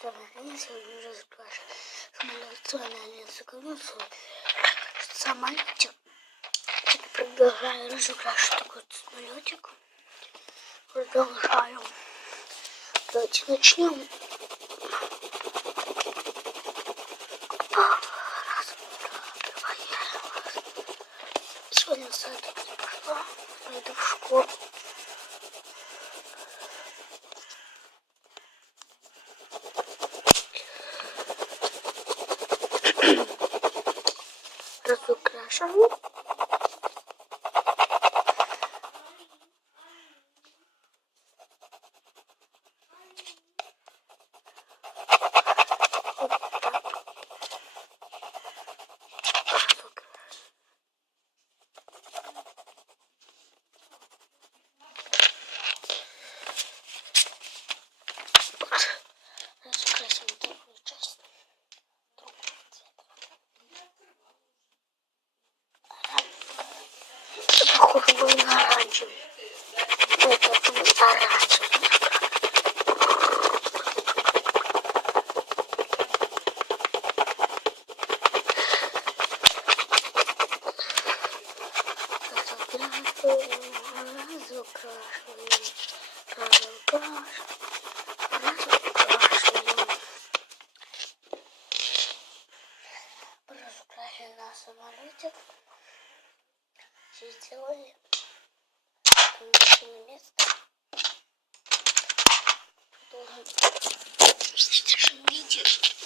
Наконец сегодня разыгрыш самолетную закономерную самолетик. Продолжаю разыгрыш такой самолетик. Продолжаем. Давайте начнем. Сегодня с садик не пошла, пойду в школу. Разукрашиваю. Вот так. Разукрасим такую часть. Похоже будет на оранжевый. Это будет оранжевый. Разукрашиваем на самолетик. Все сделали. Помещение место. Должен видеть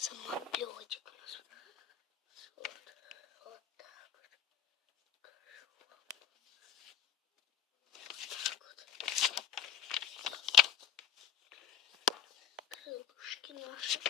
самолетик у нас. Вот так вот. Крылышки наши.